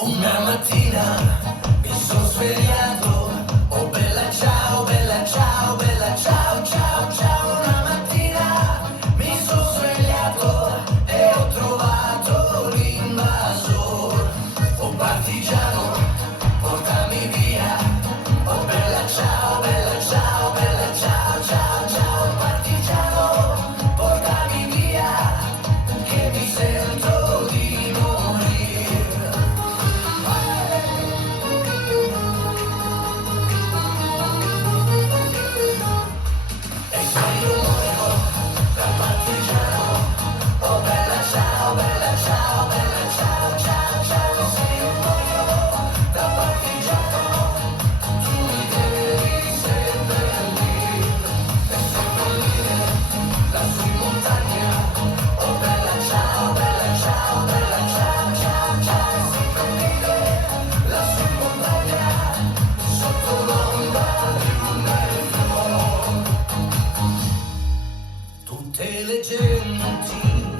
Una mattina mi sono svegliato, oh bella ciao, bella ciao, bella ciao, ciao, ciao. Una mattina mi sono svegliato e ho trovato l'invasor. Oh partigiano, portami via, oh bella ciao, bella ciao, bella ciao, ciao, ciao. Partigiano, portami via, che mi sento di morire. E se io muoio da partigiano, oh bella ciao, bella ciao, bella ciao, ciao, ciao. E se io muoio da partigiano, tu mi devi seppellire, e seppellire lassù in montagna, oh bella ciao, bella ciao, bella ciao, ciao, ciao. E seppellire lassù in montagna, sotto l'ombra di un bel fiore. Tutte le genti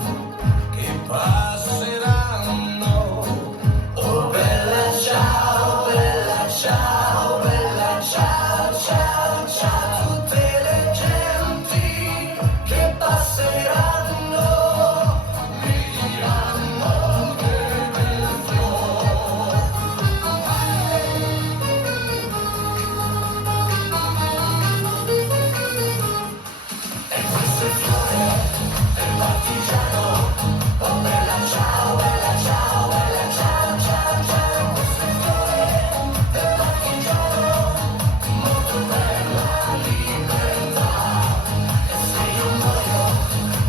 che passeranno, oh bella ciao, bella ciao, bella ciao, ciao, ciao. Tutte le genti che passeranno mi diranno che bel fiore. E questo è il fiore del partigiano, oh bella ciao, bella ciao, bella ciao, ciao, ciao. Questo è il fiore del partigiano, molto per la libertà. E se io muoio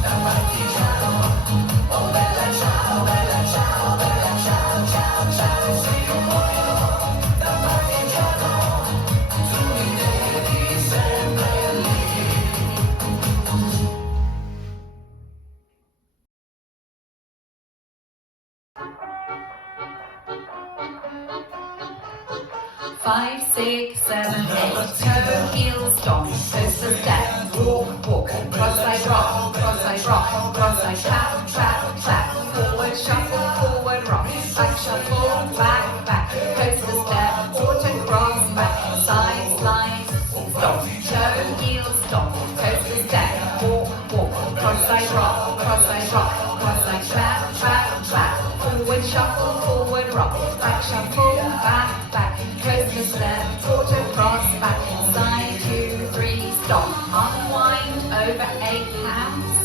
da partigiano, oh bella ciao, bella ciao, bella ciao, ciao, ciao. E se io muoio da partigiano, tu mi devi seppellire. Five, six, seven, eight. Toe, heel, stomp, toaster, step, walk, walk. Cross-side rock, cross-side rock, cross-side clap, clap, clap. Forward shuffle, forward rock. Back shuffle, back, back. Coaster step, quarter cross, back. Side, slide, stop. Toe, heel, stomp, toaster, step, walk, walk. Cross-side rock, cross-side rock, cross-side clap, clap, clap. Forward shuffle, forward rock. Back shuffle, back, back. Coaster step, quarter cross, back, side, 2, 3, stop. Unwind over 8 counts,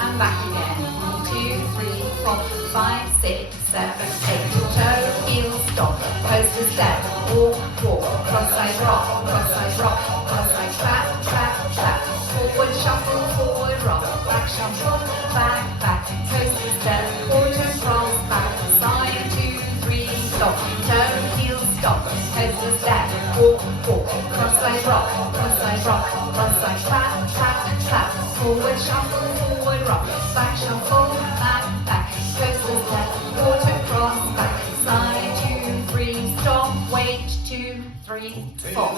and back again. 1, 2, 3, 4, 5, 6, 7, 8. Toe, heel, stop. Coaster step, walk, walk. Cross-side rock, cross-side rock, cross-side clap, clap, clap. Forward shuffle, forward rock. Back shuffle, back, back. Coaster step, quarter cross, back, side, 2, 3, stop. Toe, heel, stop. Coaster step, walk, walk. Cross-side rock, cross-side rock, cross-side clap, clap, clap. Forward shuffle, forward rock. Back shuffle, back, back. Coaster step, quarter cross, back, side, 2, 3, stop. Wait, 2, 3, 4.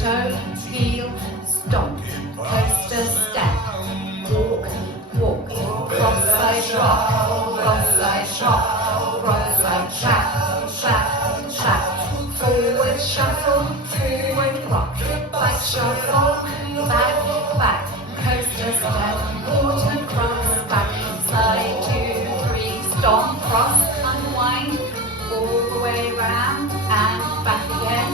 Toe, heel, stop. Coaster step, walk, walk. Cross-side rock, cross-side rock, cross-side clap, clap, clap. Forward shuffle, forward rock. Back shuffle, back, back. Coaster step, quarter cross, back. Side, 2, 3, stomp, cross, unwind. All the way round and back again.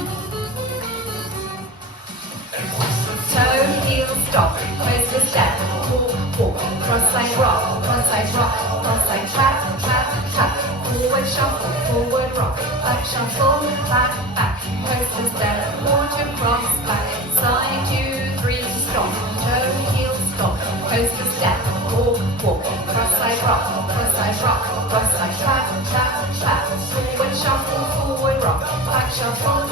Toe, heel, stop. Coaster step, walk, walk. Cross-side rock, cross-side rock, cross-side clap, clap, clap. Forward shuffle, forward rock. Back shuffle, back, back. Coaster step, quarter cross, back. Side, 2, 3, stop. Toe, heel, stop. Coaster step, walk, walk. Cross-side rock, cross-side rock, cross-side clap, clap, clap. Forward shuffle, forward rock. Back shuffle,